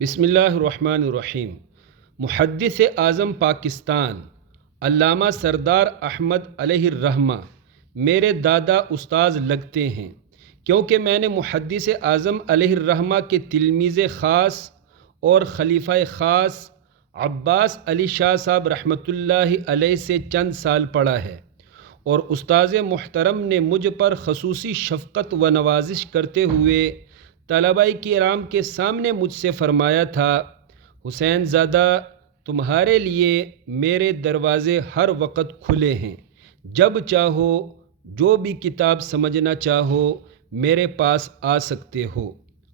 بسم اللہ الرحمن الرحیم۔ محدث اعظم پاکستان علامہ سردار احمد علیہ الرحمہ میرے دادا استاذ لگتے ہیں، کیونکہ میں نے محدث اعظم علیہ الرحمہ کے تلمیذ خاص اور خلیفہ خاص عباس علی شاہ صاحب رحمۃ اللہ علیہ سے چند سال پڑھا ہے، اور استاذ محترم نے مجھ پر خصوصی شفقت و نوازش کرتے ہوئے طلباء کرام کے سامنے مجھ سے فرمایا تھا، حسین زادہ، تمہارے لیے میرے دروازے ہر وقت کھلے ہیں، جب چاہو جو بھی کتاب سمجھنا چاہو میرے پاس آ سکتے ہو،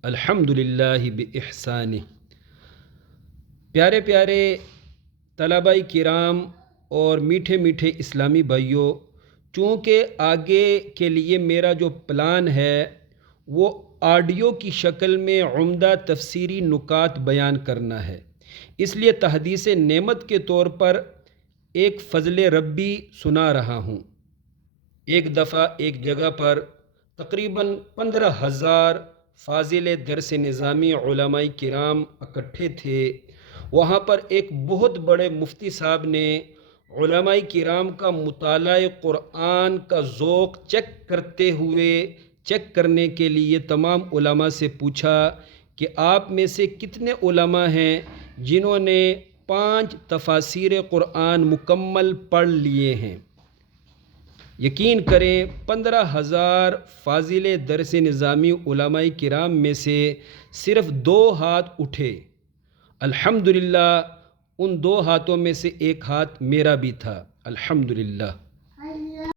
الحمدللہ بإحسانہ۔ پیارے پیارے طلباء کرام اور میٹھے میٹھے اسلامی بھائیوں، چونکہ آگے کے لیے میرا جو پلان ہے وہ آڈیو کی شکل میں عمدہ تفسیری نکات بیان کرنا ہے، اس لیے تحدیث نعمت کے طور پر ایک فضل ربی سنا رہا ہوں۔ ایک دفعہ ایک جگہ پر تقریباً 15,000 فاضل درس نظامی علماء کرام اکٹھے تھے۔ وہاں پر ایک بہت بڑے مفتی صاحب نے علماء کرام کا مطالعہ قرآن کا ذوق چیک کرنے کے لیے تمام علماء سے پوچھا کہ آپ میں سے کتنے علماء ہیں جنہوں نے 5 تفاسیر قرآن مکمل پڑھ لیے ہیں؟ یقین کریں 15,000 فاضل درس نظامی علماء کرام میں سے صرف 2 ہاتھ اٹھے۔ الحمدللہ ان 2 ہاتھوں میں سے ایک ہاتھ میرا بھی تھا، الحمدللہ۔